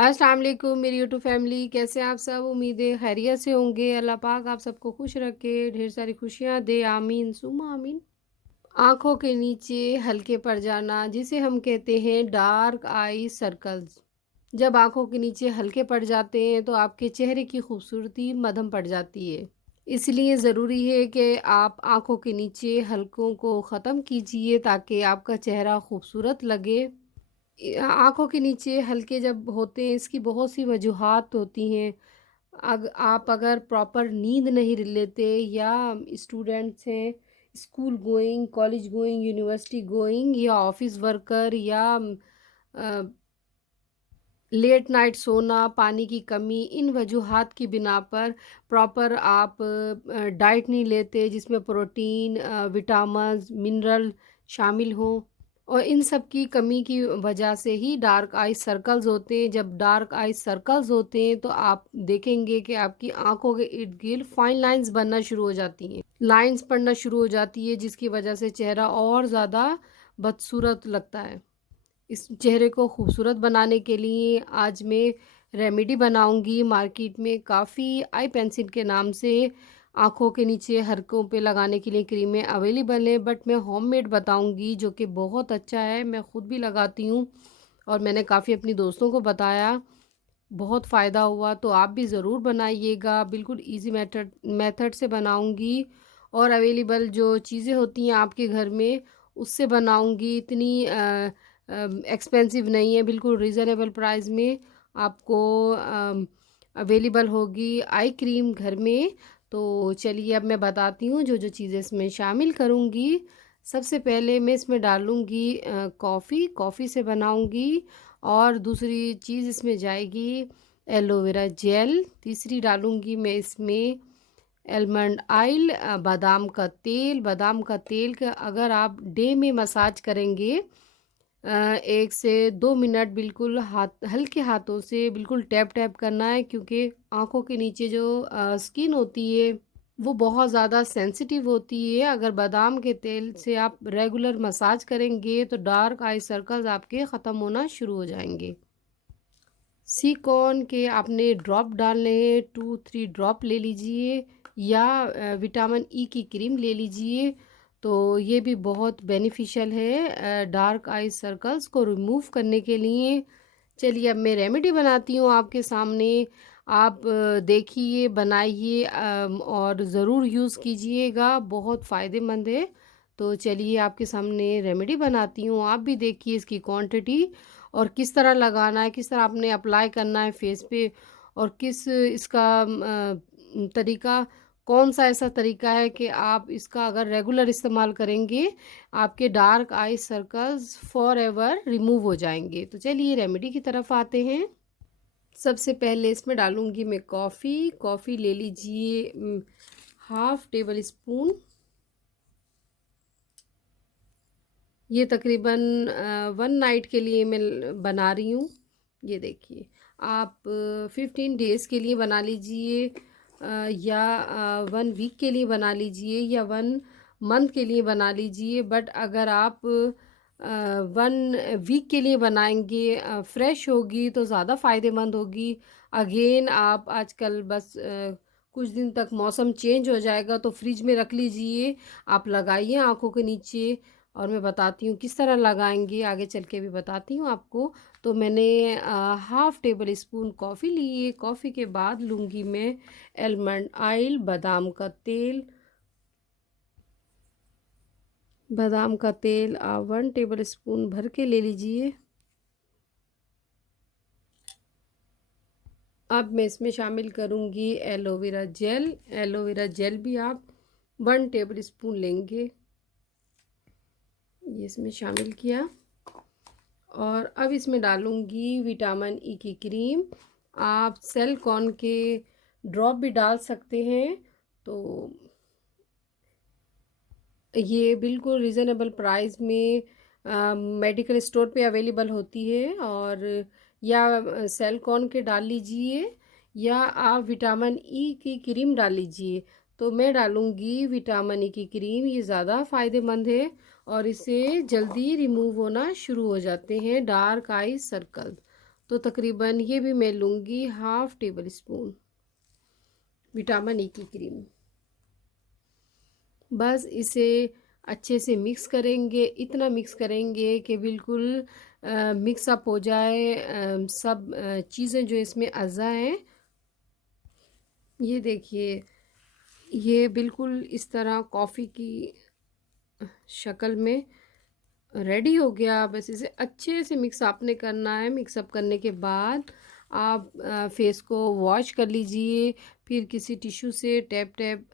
अस्सलाम वालेकुम मेरी यूट्यूब फैमिली, कैसे हैं आप सब? उम्मीद है खैरियत से होंगे। अल्लाह पाक आप सबको खुश रखे, ढेर सारी खुशियाँ दे, आमीन सुम्मा आमीन। आँखों के नीचे हल्के पड़ जाना, जिसे हम कहते हैं डार्क आई सर्कल्स। जब आँखों के नीचे हल्के पड़ जाते हैं तो आपके चेहरे की खूबसूरती मद्धम पड़ जाती है। इसलिए ज़रूरी है कि आप आँखों के नीचे हलकों को ख़त्म कीजिए ताकि आपका चेहरा खूबसूरत लगे। आँखों के नीचे हल्के जब होते हैं, इसकी बहुत सी वजूहात होती हैं। आप अगर प्रॉपर नींद नहीं लेते या स्टूडेंट्स हैं, school going, college going, university going या ऑफिस वर्कर या अ, लेट नाइट सोना, पानी की कमी, इन वजूहात की बिना पर प्रॉपर आप डाइट नहीं लेते जिसमें प्रोटीन, विटामिन्स, मिनरल शामिल हों और इन सब की कमी की वजह से ही डार्क आई सर्कल्स होते हैं। जब डार्क आई सर्कल्स होते हैं तो आप देखेंगे कि आपकी आंखों के इर्द-गिर्द फाइन लाइंस बनना शुरू हो जाती हैं। लाइंस पड़ना शुरू हो जाती है जिसकी वजह से चेहरा और ज़्यादा बदसूरत लगता है। इस चेहरे को खूबसूरत बनाने के लिए आज मैं रेमेडी बनाऊंगी। मार्केट में काफ़ी आई पेंसिल के नाम से आँखों के नीचे हरकों पे लगाने के लिए क्रीमें अवेलेबल हैं, बट मैं होममेड बताऊंगी जो कि बहुत अच्छा है। मैं ख़ुद भी लगाती हूँ और मैंने काफ़ी अपनी दोस्तों को बताया, बहुत फ़ायदा हुआ। तो आप भी ज़रूर बनाइएगा, बिल्कुल इजी मेथड मेथड से बनाऊंगी और अवेलेबल जो चीज़ें होती हैं आपके घर में उससे बनाऊंगी। इतनी एक्सपेंसिव नहीं है, बिल्कुल रीज़नेबल प्राइस में आपको अवेलेबल होगी आई क्रीम घर में। तो चलिए अब मैं बताती हूँ जो जो चीज़ें इसमें शामिल करूँगी। सबसे पहले मैं इसमें डालूँगी कॉफ़ी से बनाऊँगी। और दूसरी चीज़ इसमें जाएगी एलोवेरा जेल। तीसरी डालूँगी मैं इसमें आलमंड ऑयल, बादाम का तेल का अगर आप डे में मसाज करेंगे 1 से 2 मिनट बिल्कुल हाथ हल्के हाथों से बिल्कुल टैप टैप करना है, क्योंकि आँखों के नीचे जो स्किन होती है वो बहुत ज़्यादा सेंसिटिव होती है। अगर बादाम के तेल से आप रेगुलर मसाज करेंगे तो डार्क आई सर्कल्स आपके ख़त्म होना शुरू हो जाएंगे। सिकॉन के आपने ड्रॉप डालने हैं, 2-3 ड्रॉप ले लीजिए या विटामिन ई की क्रीम ले लीजिए। तो ये भी बहुत बेनिफिशियल है डार्क आई सर्कल्स को रिमूव करने के लिए। चलिए अब मैं रेमेडी बनाती हूँ आपके सामने। आप देखिए, बनाइए और ज़रूर यूज़ कीजिएगा, बहुत फ़ायदेमंद है। तो चलिए आपके सामने रेमेडी बनाती हूँ, आप भी देखिए इसकी क्वांटिटी और किस तरह लगाना है, किस तरह आपने अप्लाई करना है फेस पे और किस इसका तरीका, कौन सा ऐसा तरीका है कि आप इसका अगर रेगुलर इस्तेमाल करेंगे आपके dark I circles for ever remove हो जाएंगे। तो चलिए रेमेडी की तरफ आते हैं। सबसे पहले इसमें डालूंगी मैं कॉफ़ी ले लीजिए, हाफ टेबल स्पून। ये तकरीबन 1 नाइट के लिए मैं बना रही हूँ। ये देखिए, आप 15 डेज़ के लिए बना लीजिए या 1 वीक के लिए बना लीजिए या 1 मंथ के लिए बना लीजिए। बट अगर आप 1 वीक के लिए बनाएंगे, फ्रेश होगी तो ज़्यादा फ़ायदेमंद होगी। अगेन आप आजकल बस कुछ दिन तक मौसम चेंज हो जाएगा तो फ्रिज में रख लीजिए, आप लगाइए आँखों के नीचे। और मैं बताती हूँ किस तरह लगाएंगे, आगे चल के भी बताती हूँ आपको। तो मैंने हाफ टेबल स्पून कॉफ़ी ली है। कॉफ़ी के बाद लूँगी मैं आलमंड ऑयल, बादाम का तेल 1 टेबल स्पून भर के ले लीजिए। अब मैं इसमें शामिल करूँगी एलोवेरा जेल भी आप 1 टेबल स्पून लेंगे। ये इसमें शामिल किया और अब इसमें डालूँगी विटामिन ई की क्रीम। आप सेलकॉन के ड्रॉप भी डाल सकते हैं। तो ये बिल्कुल रीज़नेबल प्राइस में मेडिकल स्टोर पे अवेलेबल होती है। और या सेलकॉन के डाल लीजिए या आप विटामिन ई की क्रीम डाल लीजिए। तो मैं डालूँगी विटामिन ई की क्रीम, ये ज़्यादा फ़ायदेमंद है और इससे जल्दी रिमूव होना शुरू हो जाते हैं डार्क आई सर्कल। तो तकरीबन ये भी मैं लूँगी half table spoon vitamin E की क्रीम। बस इसे अच्छे से मिक्स करेंगे, इतना मिक्स करेंगे कि बिल्कुल मिक्स अप हो जाए सब चीज़ें जो इसमें अज़ा हैं। ये देखिए, ये बिल्कुल इस तरह कॉफ़ी की शक्ल में रेडी हो गया। बस इसे अच्छे से मिक्स आपने करना है। मिक्स अप करने के बाद आप फेस को वॉश कर लीजिए, फिर किसी टिश्यू से टैप टैप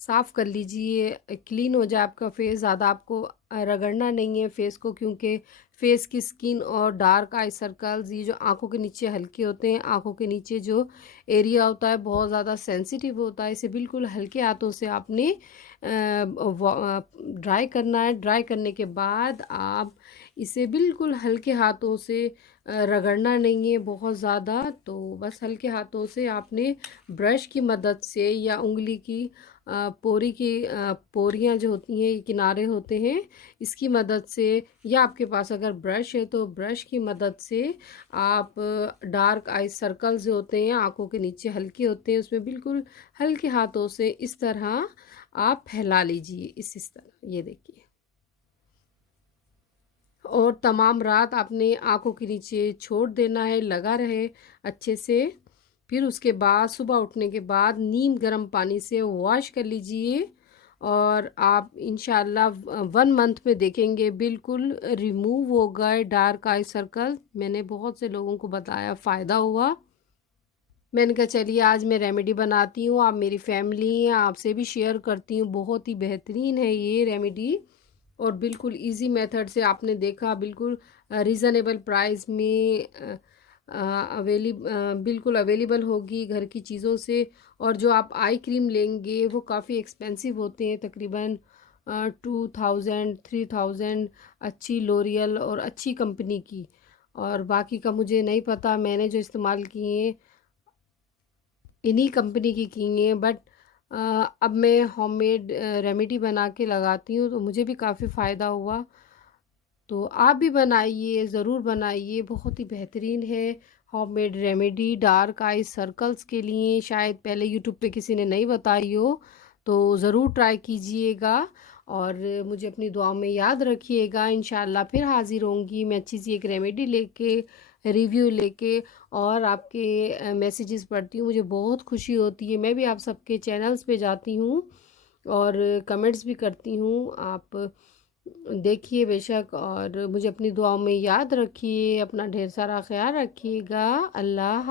साफ़ कर लीजिए, क्लीन हो जाए आपका फेस। ज़्यादा आपको रगड़ना नहीं है फेस को, क्योंकि फेस की स्किन और डार्क आई सर्कल्स, ये जो आँखों के नीचे हल्के होते हैं, आँखों के नीचे जो एरिया होता है बहुत ज़्यादा सेंसिटिव होता है। इसे बिल्कुल हल्के हाथों से आपने ड्राई करना है। ड्राई करने के बाद आप इसे बिल्कुल हल्के हाथों से रगड़ना नहीं है बहुत ज़्यादा। तो बस हल्के हाथों से आपने ब्रश की मदद से या उंगली की पोरी की पोरियाँ जो होती हैं, ये किनारे होते हैं, इसकी मदद से, या आपके पास अगर ब्रश है तो ब्रश की मदद से आप डार्क आई सर्कल्स जो होते हैं, आँखों के नीचे हल्के होते हैं, उसमें बिल्कुल हल्के हाथों से इस तरह आप फैला लीजिए। इस तरह ये देखिए, और तमाम रात आपने आँखों के नीचे छोड़ देना है, लगा रहे अच्छे से। फिर उसके बाद सुबह उठने के बाद नीम गर्म पानी से वॉश कर लीजिए, और आप इंशाल्लाह 1 मंथ में देखेंगे बिल्कुल रिमूव हो गए डार्क आई सर्कल। मैंने बहुत से लोगों को बताया, फ़ायदा हुआ। मैंने कहा चलिए आज मैं रेमेडी बनाती हूँ, आप मेरी फैमिली हैं, आपसे भी शेयर करती हूँ। बहुत ही बेहतरीन है ये रेमेडी, और बिल्कुल इजी मेथड से आपने देखा, बिल्कुल रीज़नेबल प्राइस में बिल्कुल अवेलेबल होगी घर की चीज़ों से। और जो आप आई क्रीम लेंगे वो काफ़ी एक्सपेंसिव होते हैं, तकरीबन 2000 3000, अच्छी लोरियल और अच्छी कंपनी की। और बाकी का मुझे नहीं पता, मैंने जो इस्तेमाल किए इन्हीं कंपनी की हैं। बट अब मैं होममेड रेमेडी बना के लगाती हूँ, तो मुझे भी काफ़ी फ़ायदा हुआ। तो आप भी बनाइए, ज़रूर बनाइए, बहुत ही बेहतरीन है होममेड रेमेडी डार्क आई सर्कल्स के लिए। शायद पहले यूट्यूब पे किसी ने नहीं बताई हो, तो ज़रूर ट्राई कीजिएगा, और मुझे अपनी दुआ में याद रखिएगा। इंशाल्लाह फिर हाज़िर होंगी मैं अच्छी सी एक रेमेडी लेके, रिव्यू लेके। और आपके मैसेजेस पढ़ती हूँ, मुझे बहुत खुशी होती है। मैं भी आप सबके चैनल्स पे जाती हूँ और कमेंट्स भी करती हूँ। आप देखिए बेशक, और मुझे अपनी दुआओं में याद रखिए। अपना ढेर सारा ख्याल रखिएगा। अल्लाह